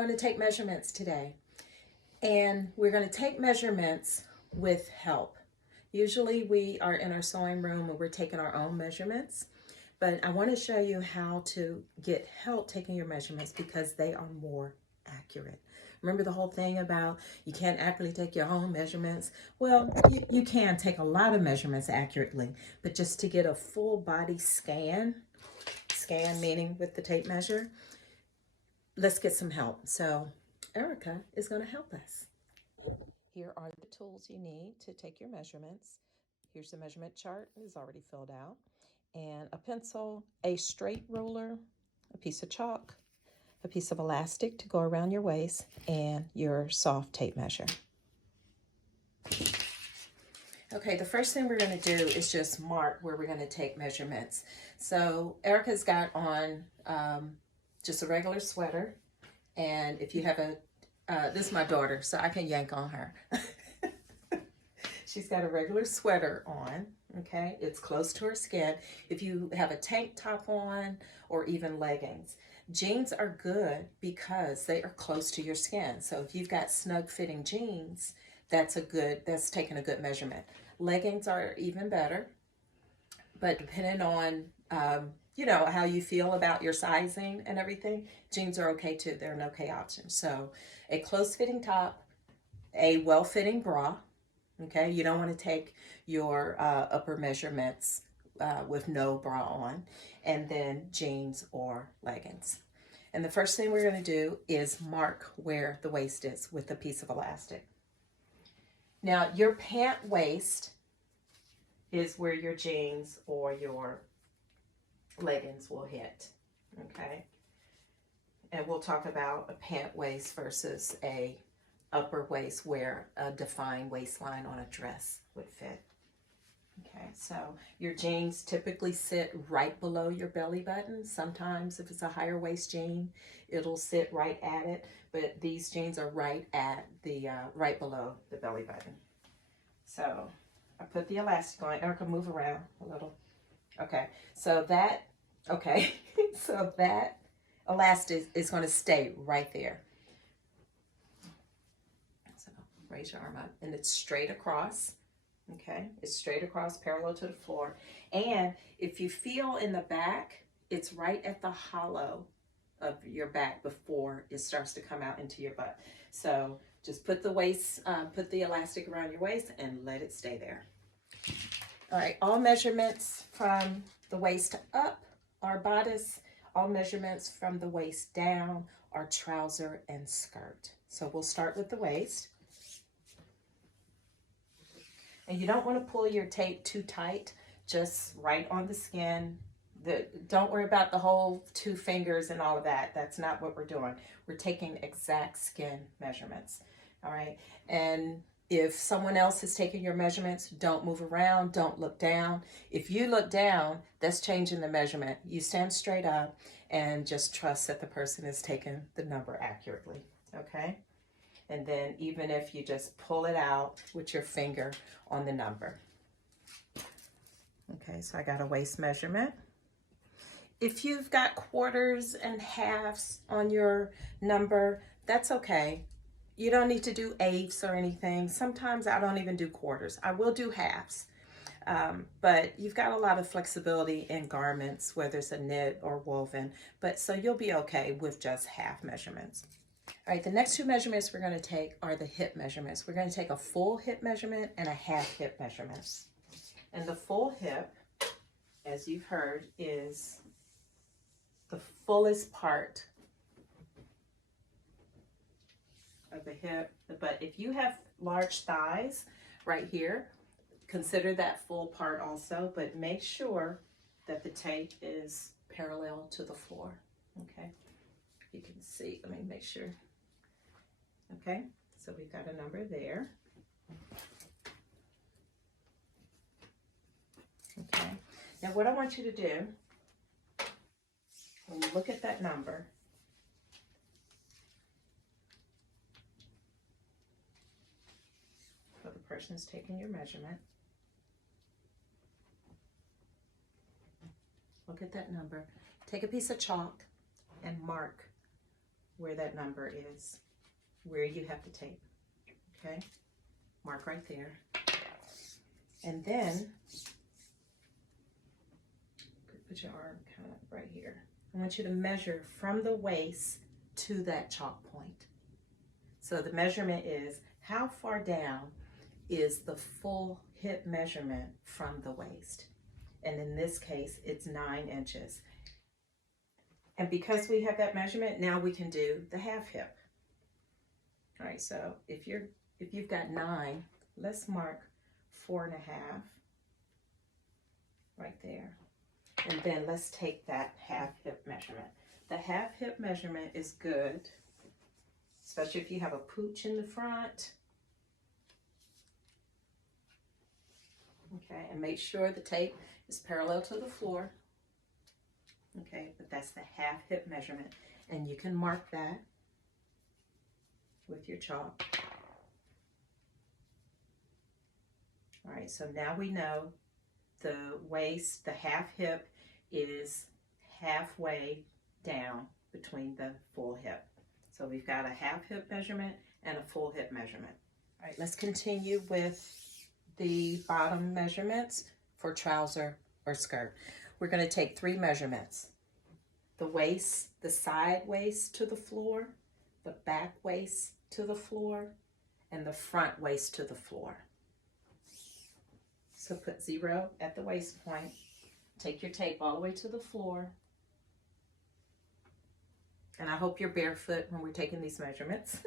going to take measurements today. And we're going to take measurements with help. Usually we are in our sewing room and we're taking our own measurements. But I want to show you how to get help taking your measurements because they are more accurate. Remember the whole thing about you can't accurately take your own measurements? Well, you can take a lot of measurements accurately, but just to get a full body scan meaning with the tape measure, let's get some help. So Erica is going to help us. Here are the tools you need to take your measurements. Here's the measurement chart. It is already filled out. And a pencil, a straight ruler, a piece of chalk, a piece of elastic to go around your waist, and your soft tape measure. Okay, the first thing we're going to do is just mark where we're going to take measurements. So Erica's got on just a regular sweater, and if you have a, this is my daughter, so I can yank on her. She's got a regular sweater on, okay? It's close to her skin. If you have a tank top on or even leggings, jeans are good because they are close to your skin. So if you've got snug fitting jeans, that's taking a good measurement. Leggings are even better, but depending on, you know, how you feel about your sizing and everything, jeans are okay too. They're an okay option. So a close fitting top, a well-fitting bra, okay? You don't want to take your upper measurements with no bra on, and then jeans or leggings. And the first thing we're going to do is mark where the waist is with a piece of elastic. Now, your pant waist is where your jeans or your leggings will hit, okay? And we'll talk about a pant waist versus a upper waist where a defined waistline on a dress would fit. Okay, so your jeans typically sit right below your belly button. Sometimes if it's a higher waist jean, it'll sit right at it, but these jeans are right at the, right below the belly button. So I put the elastic on. Erica, move around a little. Okay, so that, okay, so that elastic is going to stay right there. So raise your arm up, and it's straight across. Okay, it's straight across, parallel to the floor. And if you feel in the back, it's right at the hollow of your back before it starts to come out into your butt. So just put the waist, put the elastic around your waist and let it stay there. All right, all measurements from the waist up are bodice. All measurements from the waist down are trouser and skirt. So we'll start with the waist. And you don't want to pull your tape too tight, just right on the skin. Don't worry about the whole 2 fingers and all of that. That's not what we're doing. We're taking exact skin measurements, all right? And if someone else is taking your measurements, don't move around, don't look down. If you look down, that's changing the measurement. You stand straight up and just trust that the person is taking the number accurately, okay? And then even if you just pull it out with your finger on the number. Okay, so I got a waist measurement. If you've got quarters and halves on your number, that's okay. You don't need to do eighths or anything. Sometimes I don't even do quarters. I will do halves. But you've got a lot of flexibility in garments, whether it's a knit or woven. But so you'll be okay with just half measurements. All right, the next 2 measurements we're going to take are the hip measurements. We're going to take a full hip measurement and a half hip measurement. And the full hip, as you've heard, is the fullest part of the hip. But if you have large thighs right here, consider that full part also, but make sure that the tape is parallel to the floor, okay? You can see, let me make sure. Okay, so we've got a number there. Okay, now what I want you to do, when you look at that number, so the person is taking your measurement, look at that number, take a piece of chalk and mark where that number is, where you have to tape, okay? Mark right there. And then, put your arm kind of right here. I want you to measure from the waist to that chalk point. So the measurement is how far down is the full hip measurement from the waist. And in this case, it's 9 inches. And because we have that measurement, now we can do the half hip. All right, so if you've got 9, let's mark 4.5 right there. And then let's take that half hip measurement. The half hip measurement is good, especially if you have a pooch in the front. Okay, and make sure the tape is parallel to the floor. Okay, but that's the half hip measurement. And you can mark that with your chalk. All right, so now we know the waist, the half hip is halfway down between the full hip. So we've got a half hip measurement and a full hip measurement. All right, let's continue with the bottom measurements for trouser or skirt. We're going to take 3 measurements. The waist, the side waist to the floor, the back waist to the floor, and the front waist to the floor. So put 0 at the waist point. Take your tape all the way to the floor. And I hope you're barefoot when we're taking these measurements.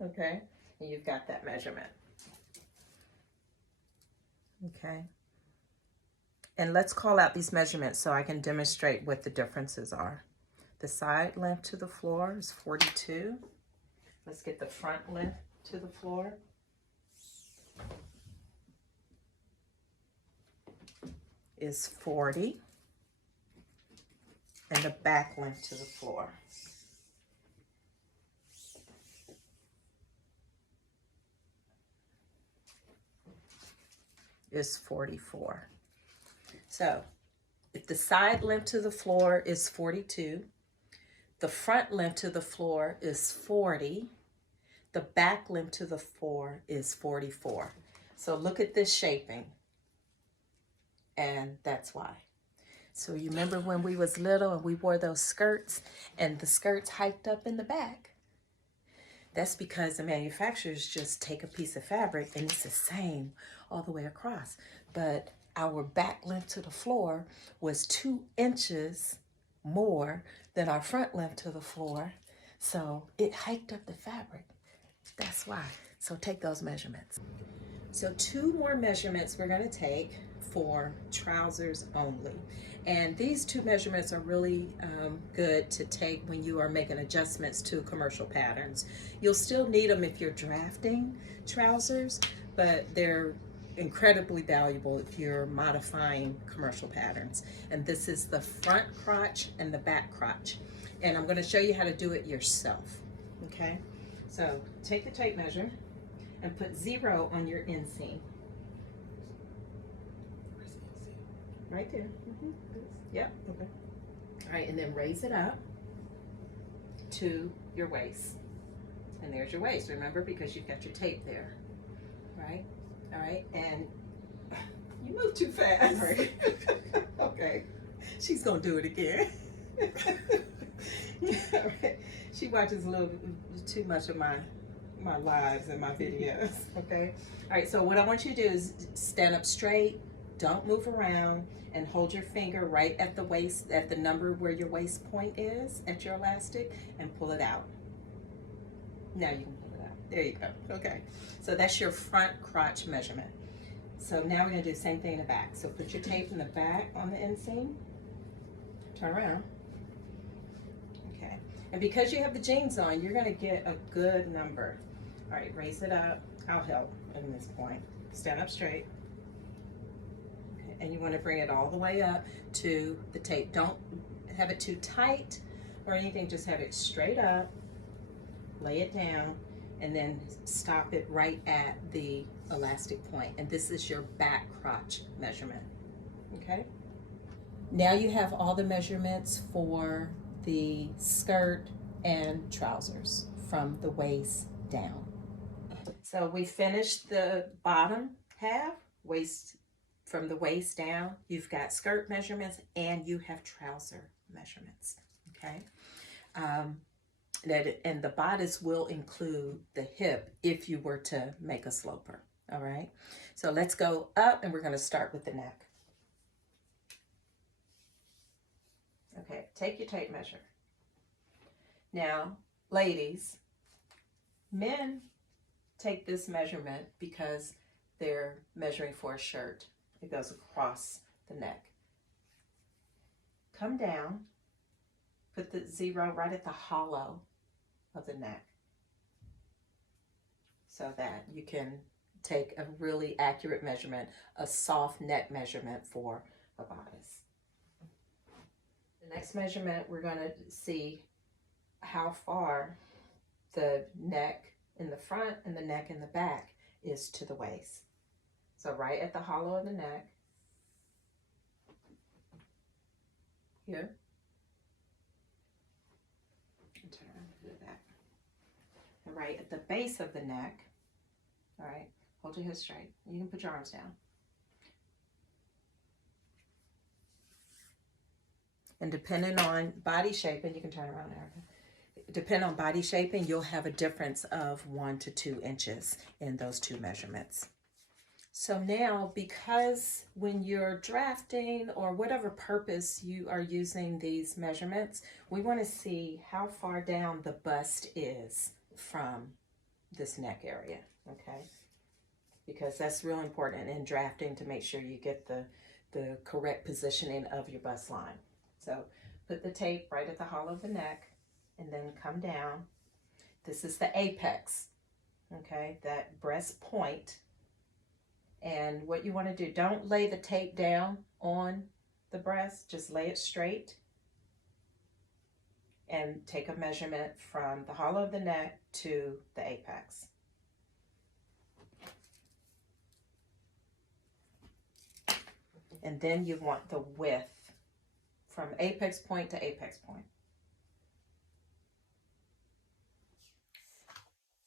Okay, and you've got that measurement. Okay. And let's call out these measurements so I can demonstrate what the differences are. The side length to the floor is 42. Let's get the front length to the floor. Is 40. And the back length to the floor is 44. So if the side length to the floor is 42, the front length to the floor is 40, the back length to the floor is 44. So look at this shaping, and that's why. So you remember when we was little and we wore those skirts and the skirts hiked up in the back? That's because the manufacturers just take a piece of fabric and it's the same all the way across. But our back length to the floor was 2 inches more than our front length to the floor. So it hiked up the fabric. That's why. So take those measurements. So 2 more measurements we're going to take for trousers only. And these 2 measurements are really good to take when you are making adjustments to commercial patterns. You'll still need them if you're drafting trousers, but they're incredibly valuable if you're modifying commercial patterns. And this is the front crotch and the back crotch. And I'm going to show you how to do it yourself. Okay? So take the tape measure and put 0 on your inseam. Right there. Mm-hmm. Yep. Okay. All right, and then raise it up to your waist. And there's your waist, remember, because you've got your tape there. Right? All right, and you move too fast. Right. Okay. She's going to do it again. All right. She watches a little too much of my lives and my videos. Okay. All right, so what I want you to do is stand up straight. Don't move around, and hold your finger right at the waist, at the number where your waist point is at your elastic, and pull it out. Now you can pull it out. There you go. Okay. So that's your front crotch measurement. So now we're going to do the same thing in the back. So put your tape in the back on the inseam. Turn around. Okay. And because you have the jeans on, you're going to get a good number. All right, raise it up. I'll help at this point. Stand up straight. And you want to bring it all the way up to the tape. Don't have it too tight or anything, just have it straight up, lay it down, and then stop it right at the elastic point. And this is your back crotch measurement, okay? Now you have all the measurements for the skirt and trousers from the waist down. So we finished the bottom half, waist from the waist down. You've got skirt measurements and you have trouser measurements. Okay. And the bodice will include the hip if you were to make a sloper. All right. So let's go up and we're going to start with the neck. Okay. Take your tape measure. Now, ladies, men take this measurement because they're measuring for a shirt. It goes across the neck. Come down, put the 0 right at the hollow of the neck so that you can take a really accurate measurement, a soft neck measurement for a bodice. The next measurement, we're going to see how far the neck in the front and the neck in the back is to the waist. So right at the hollow of the neck, here, and turn around to the back. And right at the base of the neck, all right, hold your hips straight. You can put your arms down. And depending on body shaping, you can turn around, Erica. Depending on body shaping, you'll have a difference of 1 to 2 inches in those two measurements. So now, because when you're drafting or whatever purpose you are using these measurements, we want to see how far down the bust is from this neck area, okay? Because that's real important in drafting to make sure you get the correct positioning of your bust line. So put the tape right at the hollow of the neck and then come down. This is the apex, okay? That breast point. And what you want to do, don't lay the tape down on the breast, just lay it straight and take a measurement from the hollow of the neck to the apex. And then you want the width from apex point to apex point.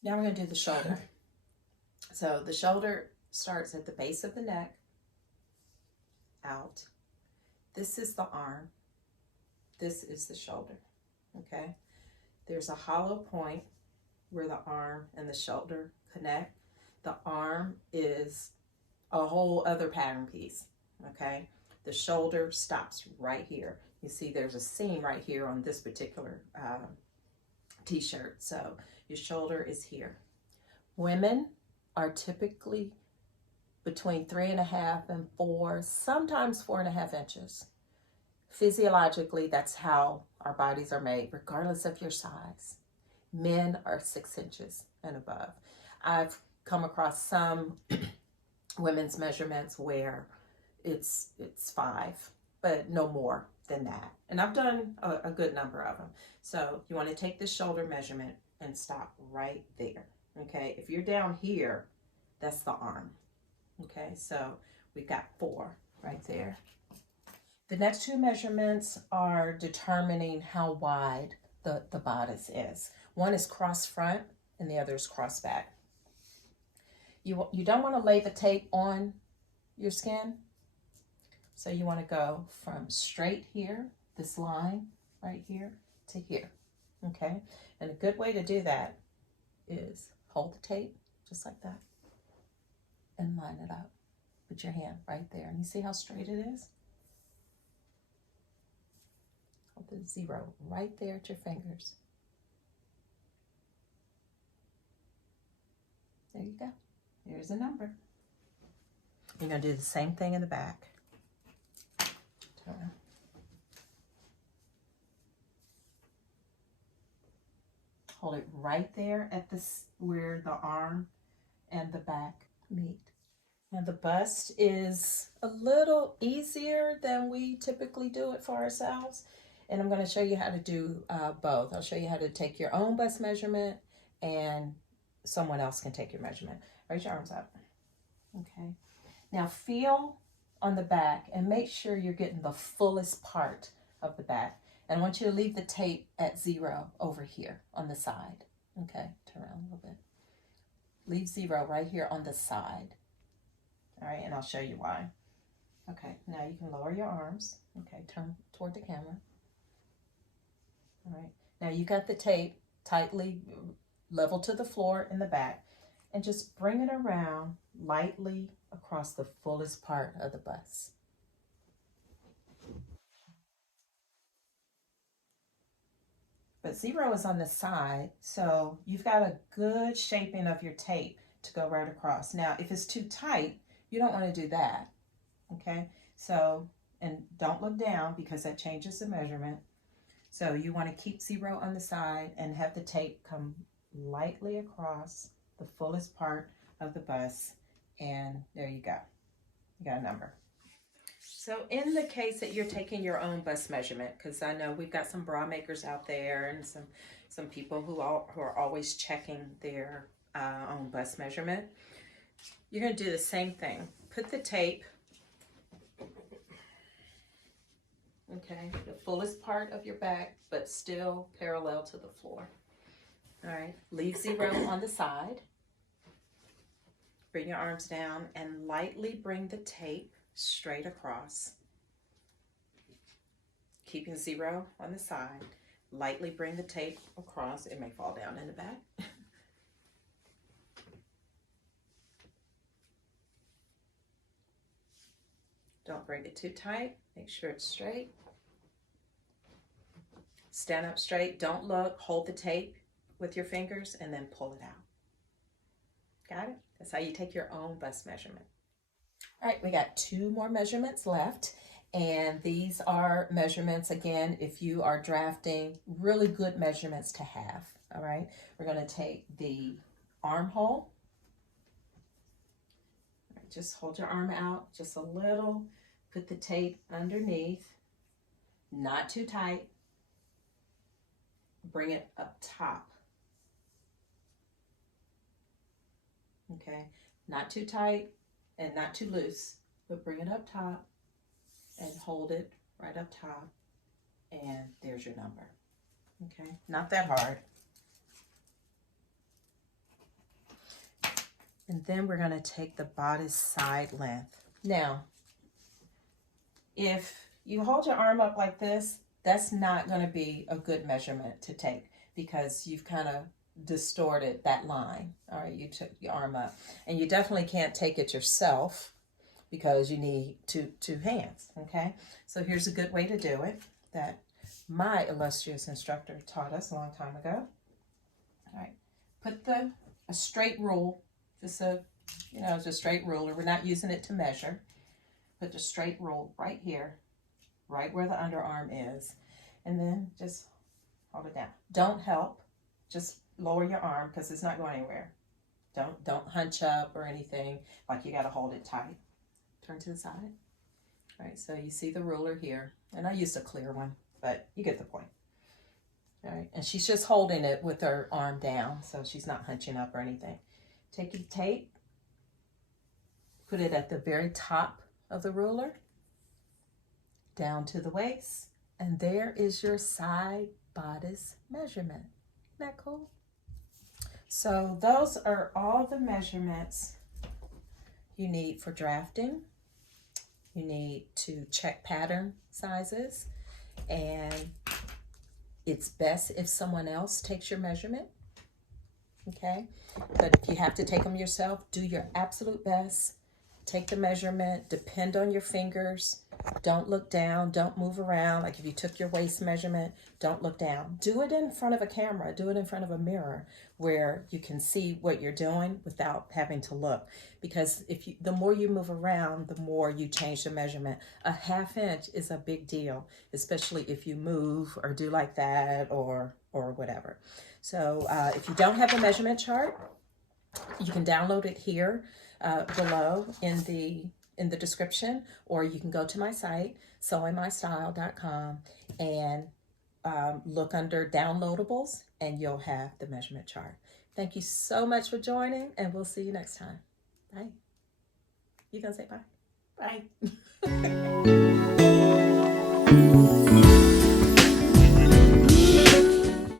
Now we're going to do the shoulder. So the shoulder starts at the base of the neck, out. This is the arm. This is the shoulder, okay? There's a hollow point where the arm and the shoulder connect. The arm is a whole other pattern piece, okay? The shoulder stops right here. You see there's a seam right here on this particular t-shirt. So your shoulder is here. Women are typically between 3.5 and 4, sometimes 4.5 inches. Physiologically, that's how our bodies are made, regardless of your size. Men are 6 inches and above. I've come across some women's measurements where it's 5, but no more than that. And I've done a good number of them. So you want to take the shoulder measurement and stop right there. Okay, if you're down here, that's the arm. Okay, so we've got 4 right there. The next 2 measurements are determining how wide the bodice is. One is cross front and the other is cross back. You don't want to lay the tape on your skin. So you want to go from straight here, this line right here, to here. Okay, and a good way to do that is hold the tape just like that and line it up. Put your hand right there. And you see how straight it is? Hold the 0 right there at your fingers. There you go. Here's a number. You're going to do the same thing in the back. Turn. Hold it right there at this where the arm and the back meet. Now the bust is a little easier than we typically do it for ourselves. And I'm going to show you how to do both. I'll show you how to take your own bust measurement and someone else can take your measurement. Raise your arms up. Okay. Now feel on the back and make sure you're getting the fullest part of the back. And I want you to leave the tape at 0 over here on the side. Okay, turn around a little bit. Leave 0 right here on the side. All right, and I'll show you why. Okay, now you can lower your arms. Okay, turn toward the camera. All right, now you got the tape tightly level to the floor in the back, and just bring it around lightly across the fullest part of the bust. But 0 is on the side, so you've got a good shaping of your tape to go right across. Now, if it's too tight, you don't want to do that, okay? So, and don't look down because that changes the measurement. So you want to keep 0 on the side and have the tape come lightly across the fullest part of the bust, and there you go. You got a number. So in the case that you're taking your own bust measurement, because I know we've got some bra makers out there and some people who are always checking their own bust measurement, you're going to do the same thing. Put the tape, okay, the fullest part of your back, but still parallel to the floor. All right, leave 0 on the side. Bring your arms down and lightly bring the tape straight across. Keeping 0 on the side. Lightly bring the tape across. It may fall down in the back. Don't bring it too tight. Make sure it's straight. Stand up straight. Don't look. Hold the tape with your fingers and then pull it out. Got it? That's how you take your own bust measurement. All right, we got 2 more measurements left. And these are measurements, again, if you are drafting, really good measurements to have. All right, we're going to take the armhole. Just hold your arm out just a little. Put the tape underneath, not too tight. Bring it up top. Okay, not too tight and not too loose, but bring it up top and hold it right up top. And there's your number. Okay, not that hard. And then we're going to take the bodice side length. Now, if you hold your arm up like this, that's not going to be a good measurement to take because you've kind of distorted that line. All right, you took your arm up. And you definitely can't take it yourself because you need two hands, okay? So here's a good way to do it that my illustrious instructor taught us a long time ago. All right, put a straight rule, just a straight ruler. We're not using it to measure. Put the straight rule right here, right where the underarm is, and then just hold it down. Don't help, just lower your arm because it's not going anywhere. Don't hunch up or anything, like you got to hold it tight. Turn to the side. All right, so you see the ruler here, and I used a clear one, but you get the point. All right, and she's just holding it with her arm down, so she's not hunching up or anything. Take your tape, put it at the very top of the ruler, down to the waist, and there is your side bodice measurement. Isn't that cool? So those are all the measurements you need for drafting. You need to check pattern sizes, and it's best if someone else takes your measurement, okay? But if you have to take them yourself, do your absolute best. Take the measurement, depend on your fingers. Don't look down, don't move around. Like if you took your waist measurement, don't look down. Do it in front of a camera, do it in front of a mirror where you can see what you're doing without having to look. Because the more you move around, the more you change the measurement. A ½ inch is a big deal, especially if you move or do like that or whatever. So if you don't have a measurement chart, you can download it here below in the description, or you can go to my site, sewingmystyle.com, and look under downloadables, and you'll have the measurement chart. Thank you so much for joining, and we'll see you next time. Bye. You gonna say bye? Bye.